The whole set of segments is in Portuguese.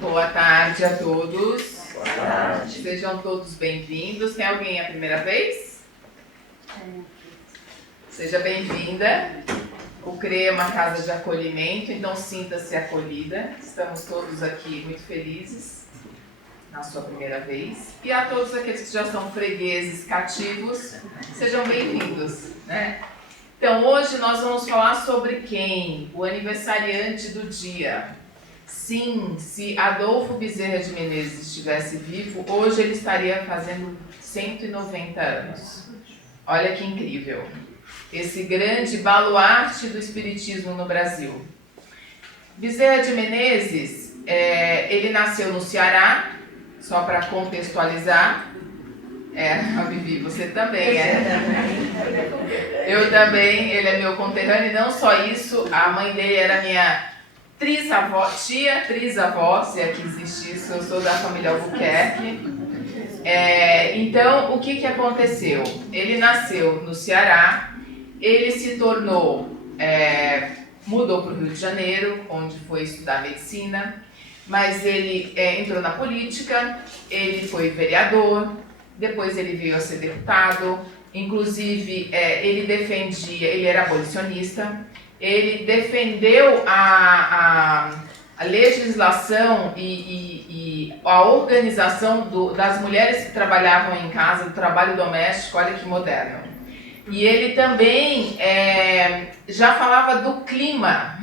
Boa tarde a todos. Boa tarde. Sejam todos bem-vindos. Tem alguém a primeira vez? Seja bem-vinda. O CRE é uma casa de acolhimento, então sinta-se acolhida. Estamos todos aqui muito felizes na sua primeira vez. E a todos aqueles que já são fregueses cativos, sejam bem-vindos, né? Então, hoje nós vamos falar sobre quem? O aniversariante do dia. Sim, se Adolfo Bezerra de Menezes estivesse vivo, hoje ele estaria fazendo 190 anos. Olha que incrível. Esse grande baluarte do espiritismo no Brasil. Bezerra de Menezes, ele nasceu no Ceará, só para contextualizar. A Vivi, você também Eu também, ele é meu conterrâneo, e não só isso, a mãe dele era minha tia trisavó, se é que existe isso, eu sou da família Albuquerque. Então, o que aconteceu? Ele nasceu no Ceará, ele se tornou, mudou para o Rio de Janeiro, onde foi estudar medicina, mas ele entrou na política, ele foi vereador, depois ele veio a ser deputado, inclusive ele era abolicionista, ele defendeu a legislação e a organização das mulheres que trabalhavam em casa, do trabalho doméstico, olha que moderno. E ele também já falava do clima,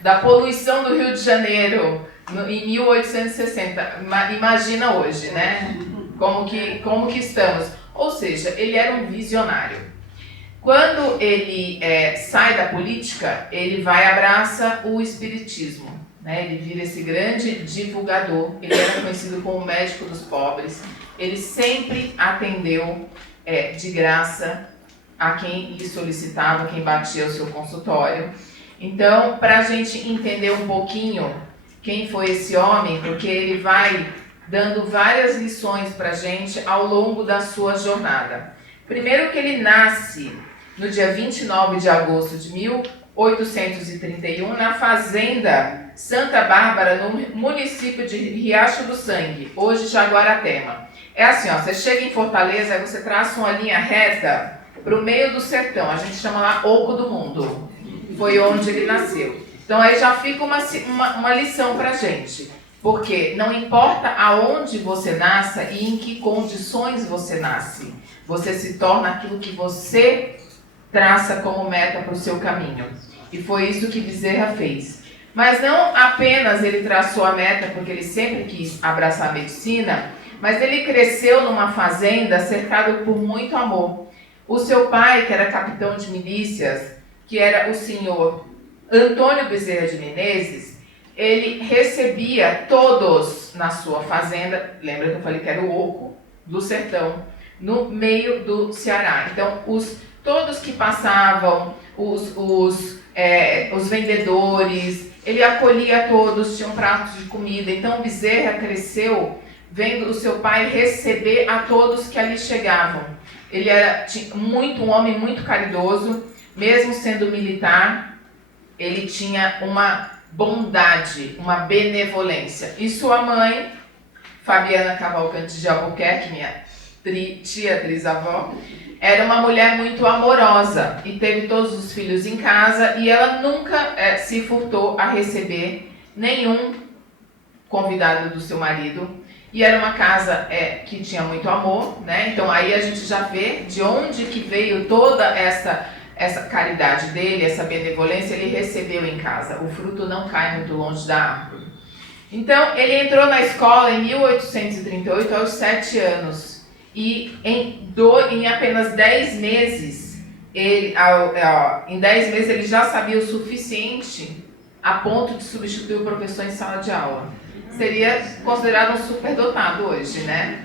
da poluição do Rio de Janeiro, em 1860. Imagina hoje, né? Como que estamos. Ou seja, ele era um visionário. Quando ele sai da política, ele abraça o espiritismo, né? Ele vira esse grande divulgador. Ele era conhecido como o médico dos pobres. Ele sempre atendeu de graça a quem lhe solicitava, quem batia o seu consultório. Então, para a gente entender um pouquinho quem foi esse homem, porque ele vai dando várias lições para a gente ao longo da sua jornada. Primeiro que ele nasce no dia 29 de agosto de 1831, na fazenda Santa Bárbara, no município de Riacho do Sangue, hoje Jaguaratema. É assim, ó, você chega em Fortaleza, aí você traça uma linha reta para o meio do sertão, a gente chama lá Oco do Mundo, foi onde ele nasceu. Então aí já fica uma lição para a gente, porque não importa aonde você nasça e em que condições você nasce, você se torna aquilo que você traça como meta para o seu caminho. E foi isso que Bezerra fez. Mas não apenas ele traçou a meta porque ele sempre quis abraçar a medicina, mas ele cresceu numa fazenda cercado por muito amor. O seu pai, que era capitão de milícias, que era o senhor Antônio Bezerra de Menezes, ele recebia todos na sua fazenda, lembra que eu falei que era o oco do sertão, no meio do Ceará. Então, todos que passavam, os vendedores, ele acolhia todos, tinham pratos de comida. Então, Bezerra cresceu vendo o seu pai receber a todos que ali chegavam. Ele era um homem muito caridoso, mesmo sendo militar, ele tinha uma bondade, uma benevolência. E sua mãe, Fabiana Cavalcante de Albuquerque, minha tia trisavó, era uma mulher muito amorosa e teve todos os filhos em casa e ela nunca se furtou a receber nenhum convidado do seu marido. E era uma casa que tinha muito amor, né? Então aí a gente já vê de onde que veio toda essa caridade dele, essa benevolência. Ele recebeu em casa. O fruto não cai muito longe da árvore. Então ele entrou na escola em 1838 aos 7 anos. E em apenas 10 meses, ele já sabia o suficiente a ponto de substituir o professor em sala de aula. Seria considerado um superdotado hoje, né?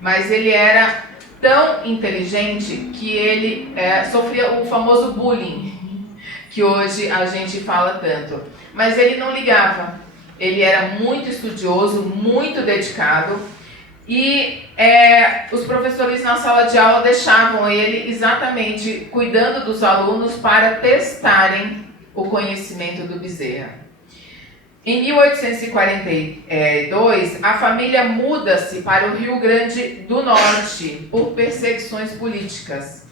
Mas ele era tão inteligente que ele sofria o famoso bullying, que hoje a gente fala tanto. Mas ele não ligava. Ele era muito estudioso, muito dedicado. E os professores na sala de aula deixavam ele exatamente cuidando dos alunos para testarem o conhecimento do Bezerra. Em 1842, a família muda-se para o Rio Grande do Norte por perseguições políticas.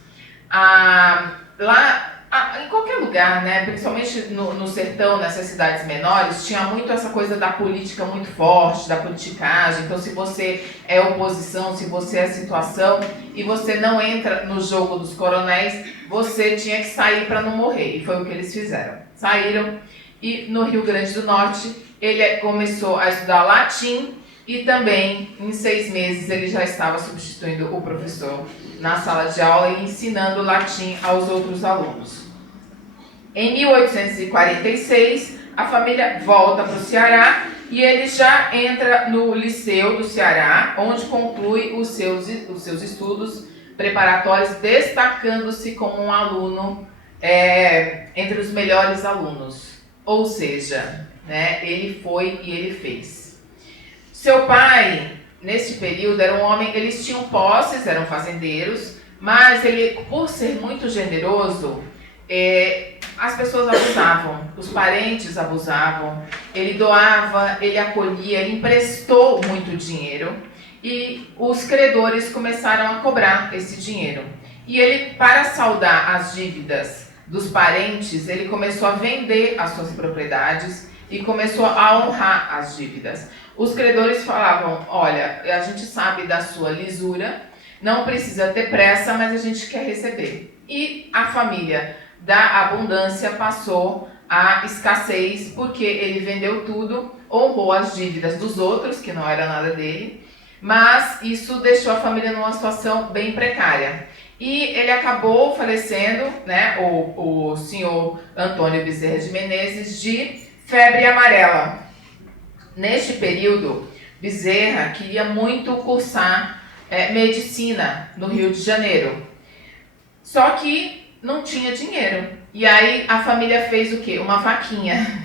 Em qualquer lugar, né, principalmente no sertão, nessas cidades menores, tinha muito essa coisa da política muito forte, da politicagem. Então, se você é oposição, se você é situação e você não entra no jogo dos coronéis, você tinha que sair para não morrer. E foi o que eles fizeram. Saíram. E no Rio Grande do Norte, ele começou a estudar latim e também, em 6 meses, ele já estava substituindo o professor na sala de aula e ensinando latim aos outros alunos. Em 1846, a família volta para o Ceará e ele já entra no Liceu do Ceará, onde conclui os seus estudos preparatórios, destacando-se como um aluno entre os melhores alunos. Ou seja, né, ele foi e ele fez. Seu pai, neste período, era um homem, eles tinham posses, eram fazendeiros, mas ele, por ser muito generoso, as pessoas abusavam, os parentes abusavam, ele doava, ele acolhia, ele emprestou muito dinheiro e os credores começaram a cobrar esse dinheiro. E ele, para saldar as dívidas dos parentes, ele começou a vender as suas propriedades e começou a honrar as dívidas. Os credores falavam, olha, a gente sabe da sua lisura, não precisa ter pressa, mas a gente quer receber. E a família da abundância passou à escassez, porque ele vendeu tudo, honrou as dívidas dos outros, que não era nada dele, mas isso deixou a família numa situação bem precária. E ele acabou falecendo, né, o senhor Antônio Bezerra de Menezes, de febre amarela. Neste período, Bezerra queria muito cursar medicina no Rio de Janeiro. Só que não tinha dinheiro. E aí a família fez o quê? Uma vaquinha.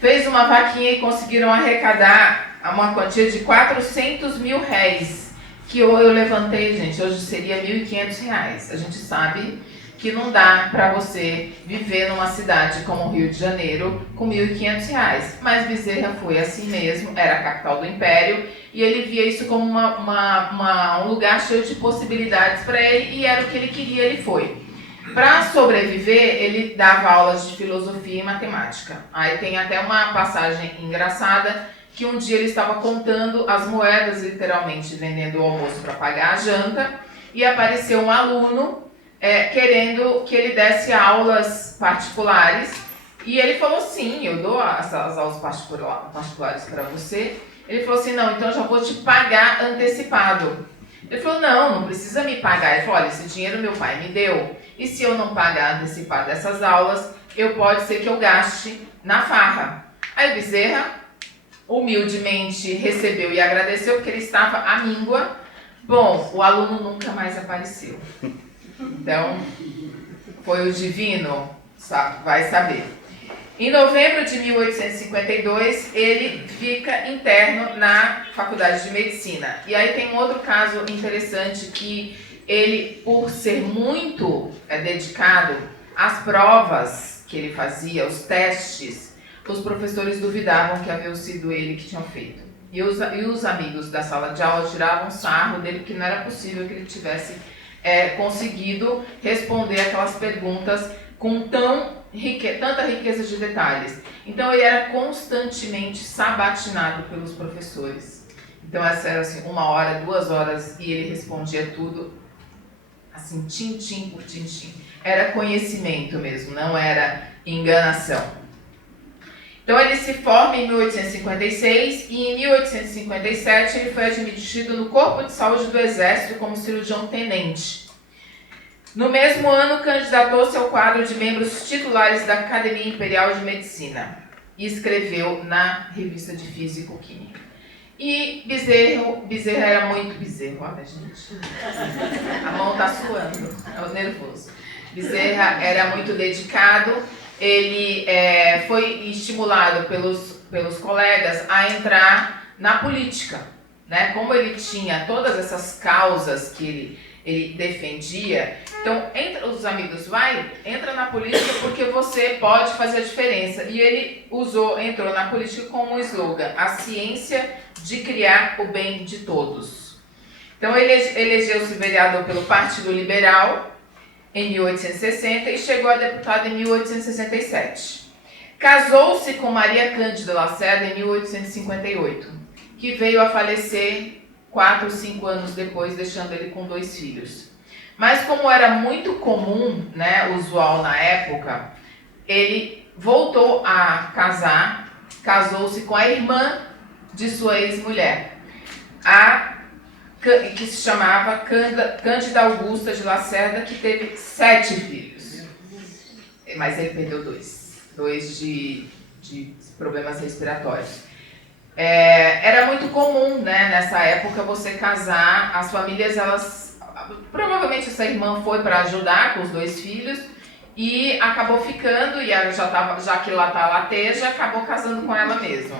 Fez uma vaquinha e conseguiram arrecadar uma quantia de 400 mil réis. Que eu levantei, gente, hoje seria R$1.500. A gente sabe que não dá para você viver numa cidade como o Rio de Janeiro com R$1.500. Mas Bezerra foi assim mesmo, era a capital do Império, e ele via isso como um lugar cheio de possibilidades para ele, e era o que ele queria, ele foi. Para sobreviver, ele dava aulas de filosofia e matemática. Aí tem até uma passagem engraçada, que um dia ele estava contando as moedas, literalmente, vendendo o almoço para pagar a janta, e apareceu um aluno querendo que ele desse aulas particulares, e ele falou, sim, eu dou as aulas particulares para você. Ele falou assim, não, então eu já vou te pagar antecipado. Ele falou, não precisa me pagar. Ele falou, olha, esse dinheiro meu pai me deu, e se eu não pagar antecipado essas aulas, pode ser que eu gaste na farra. Aí Bezerra humildemente recebeu e agradeceu, porque ele estava à míngua. Bom, o aluno nunca mais apareceu. Então, foi o divino, vai saber. Em novembro de 1852, ele fica interno na Faculdade de Medicina. E aí tem um outro caso interessante, que ele, por ser muito dedicado às provas que ele fazia, os testes, os professores duvidavam que havia sido ele que tinha feito. E os amigos da sala de aula tiravam sarro dele, porque não era possível que ele tivesse conseguido responder aquelas perguntas com tanta riqueza de detalhes. Então ele era constantemente sabatinado pelos professores. Então essa era assim, 1 hora, 2 horas, e ele respondia tudo assim, tintim por tintim. Era conhecimento mesmo, não era enganação. Então ele se forma em 1856 e em 1857 ele foi admitido no Corpo de Saúde do Exército como cirurgião-tenente. No mesmo ano, candidatou-se ao quadro de membros titulares da Academia Imperial de Medicina e escreveu na Revista de Físico-Química. E Bezerra era muito Bezerra, olha gente, a mão está suando, é nervoso. Bezerra era muito dedicado. Ele foi estimulado pelos colegas a entrar na política, né? Como ele tinha todas essas causas que ele defendia. Então, entre os amigos, entra na política porque você pode fazer a diferença. E ele entrou na política com um slogan: a ciência de criar o bem de todos. Então, ele elegeu-se vereador pelo Partido Liberal em 1860 e chegou a deputado em 1867. Casou-se com Maria Cândida Lacerda em 1858, que veio a falecer 4 ou 5 anos depois, deixando ele com 2 filhos. Mas como era muito comum, né, usual na época, ele voltou a casar, casou-se com a irmã de sua ex-mulher, que se chamava Cândida Augusta de Lacerda, que teve 7 filhos. Mas ele perdeu 2 de problemas respiratórios. Era muito comum, né, nessa época, você casar. As famílias, provavelmente essa irmã foi para ajudar com os 2 filhos e acabou ficando, e já que lá está a lateja, acabou casando com ela mesma.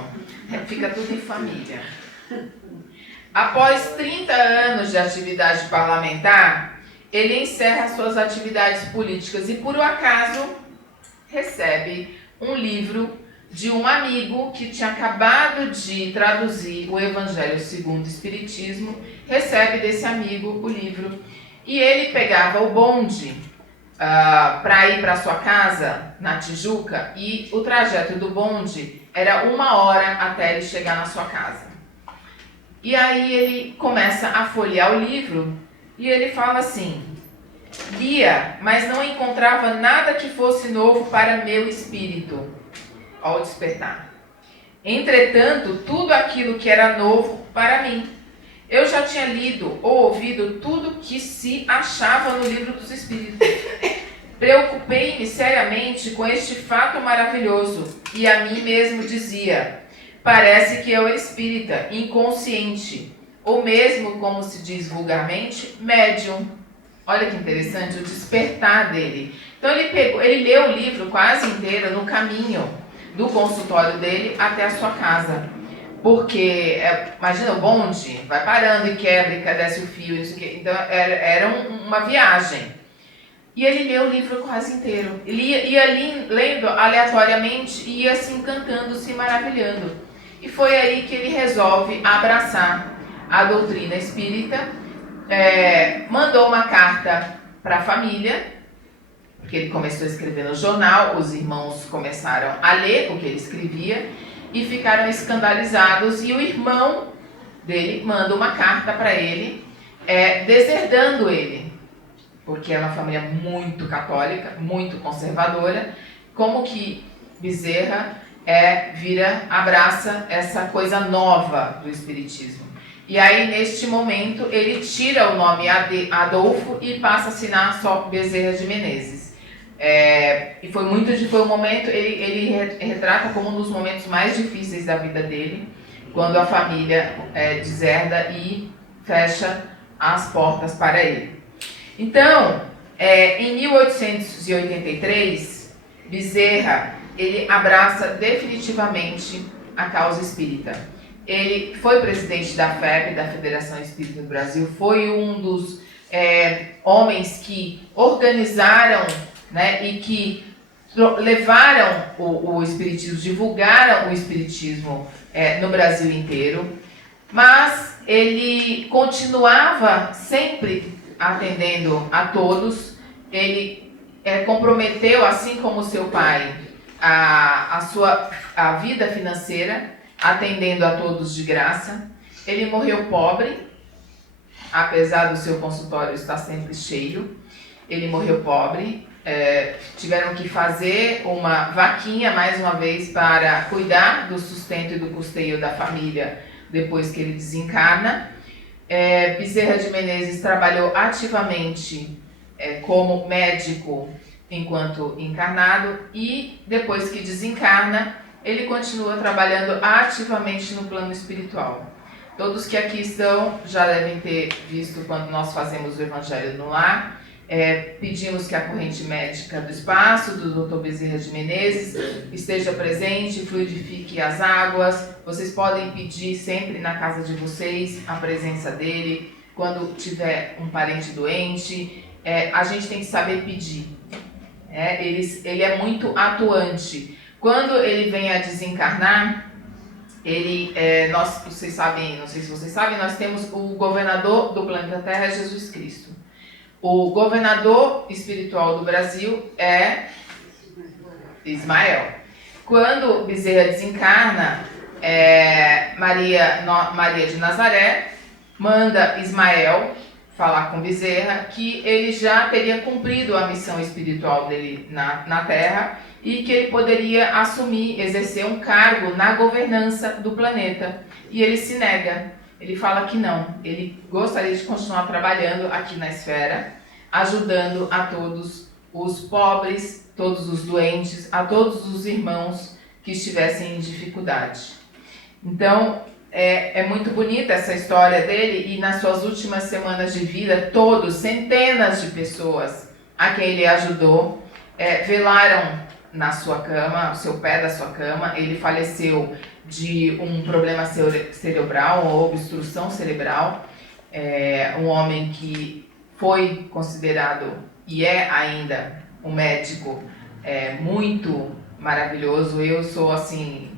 Fica tudo em família. Após 30 anos de atividade parlamentar, ele encerra suas atividades políticas e, por um acaso, recebe um livro de um amigo que tinha acabado de traduzir o Evangelho segundo o Espiritismo. Recebe desse amigo o livro e ele pegava o bonde para ir para sua casa na Tijuca, e o trajeto do bonde era 1 hora até ele chegar na sua casa. E aí ele começa a folhear o livro e ele fala assim: lia, mas não encontrava nada que fosse novo para meu espírito ao despertar. Entretanto, tudo aquilo que era novo para mim. Eu já tinha lido ou ouvido tudo que se achava no livro dos Espíritos. Preocupei-me seriamente com este fato maravilhoso e a mim mesmo dizia: parece que eu espírita, inconsciente, ou mesmo, como se diz vulgarmente, médium. Olha que interessante o despertar dele. Então ele leu o livro quase inteiro no caminho do consultório dele até a sua casa. Porque, imagina, o bonde vai parando e quebra e desce o fio, isso aqui. Então era uma viagem. E ele leu o livro quase inteiro. Ele ia lendo aleatoriamente e ia se encantando, se maravilhando. E foi aí que ele resolve abraçar a doutrina espírita. Mandou uma carta para a família, porque ele começou a escrever no jornal. Os irmãos começaram a ler o que ele escrevia e ficaram escandalizados. E o irmão dele manda uma carta para ele, deserdando ele, porque é uma família muito católica, muito conservadora. Como que Bezerra abraça essa coisa nova do espiritismo. E aí, neste momento, ele tira o nome Adolfo e passa a assinar só Bezerra de Menezes. E foi um momento, ele retrata como um dos momentos mais difíceis da vida dele, quando a família deserda e fecha as portas para ele. Então, em 1883, Bezerra ele abraça definitivamente a causa espírita. Ele foi presidente da FEB, da Federação Espírita do Brasil, foi um dos homens que organizaram, né, e que levaram o espiritismo, divulgaram o espiritismo no Brasil inteiro, mas ele continuava sempre atendendo a todos. Ele comprometeu, assim como seu pai, a vida financeira, atendendo a todos de graça. Ele morreu pobre, apesar do seu consultório estar sempre cheio. Ele morreu pobre. Tiveram que fazer uma vaquinha, mais uma vez, para cuidar do sustento e do custeio da família depois que ele desencarna. Bezerra de Menezes trabalhou ativamente como médico enquanto encarnado, e depois que desencarna, ele continua trabalhando ativamente no plano espiritual. Todos que aqui estão já devem ter visto quando nós fazemos o Evangelho no Lar. Pedimos que a corrente médica do espaço, do Dr. Bezerra de Menezes, esteja presente, fluidifique as águas. Vocês podem pedir sempre na casa de vocês a presença dele, quando tiver um parente doente, a gente tem que saber pedir. Ele é muito atuante. Quando ele vem a desencarnar, vocês sabem, não sei se vocês sabem, nós temos o governador do planeta Terra, Jesus Cristo. O governador espiritual do Brasil é Ismael. Quando Bezerra desencarna, Maria de Nazaré manda Ismael falar com Bezerra que ele já teria cumprido a missão espiritual dele na Terra e que ele poderia exercer um cargo na governança do planeta. E ele se nega. Ele fala que não. Ele gostaria de continuar trabalhando aqui na esfera, ajudando a todos os pobres, todos os doentes, a todos os irmãos que estivessem em dificuldade. Então, é muito bonita essa história dele, e nas suas últimas semanas de vida, centenas de pessoas a quem ele ajudou, velaram na sua cama, ao seu pé da sua cama. Ele faleceu de um problema cerebral, ou obstrução cerebral. Um homem que foi considerado, e é ainda, um médico muito maravilhoso. Eu sou, assim,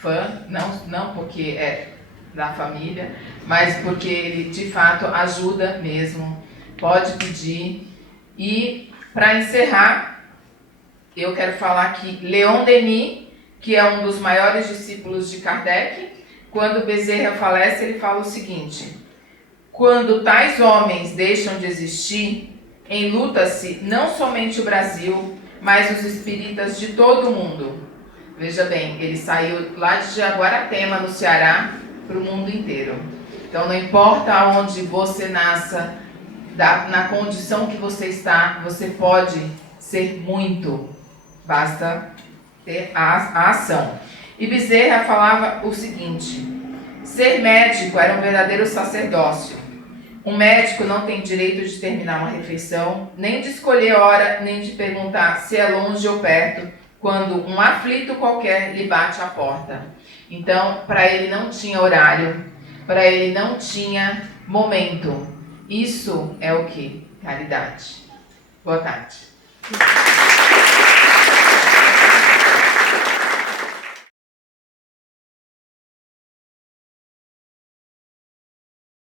fã, não porque é da família, mas porque ele, de fato, ajuda mesmo, pode pedir. E, para encerrar, eu quero falar que Leon Denis, que é um dos maiores discípulos de Kardec, quando Bezerra falece, ele fala o seguinte: quando tais homens deixam de existir, enluta-se não somente o Brasil, mas os espíritas de todo o mundo. Veja bem, ele saiu lá de Jaguarapema, no Ceará, para o mundo inteiro. Então, não importa onde você nasça, na condição que você está, você pode ser muito. Basta ter a ação. E Bezerra falava o seguinte: ser médico era um verdadeiro sacerdócio. Um médico não tem direito de terminar uma refeição, nem de escolher hora, nem de perguntar se é longe ou perto, quando um aflito qualquer lhe bate à porta. Então, para ele não tinha horário, para ele não tinha momento. Isso é o que? Caridade. Boa tarde.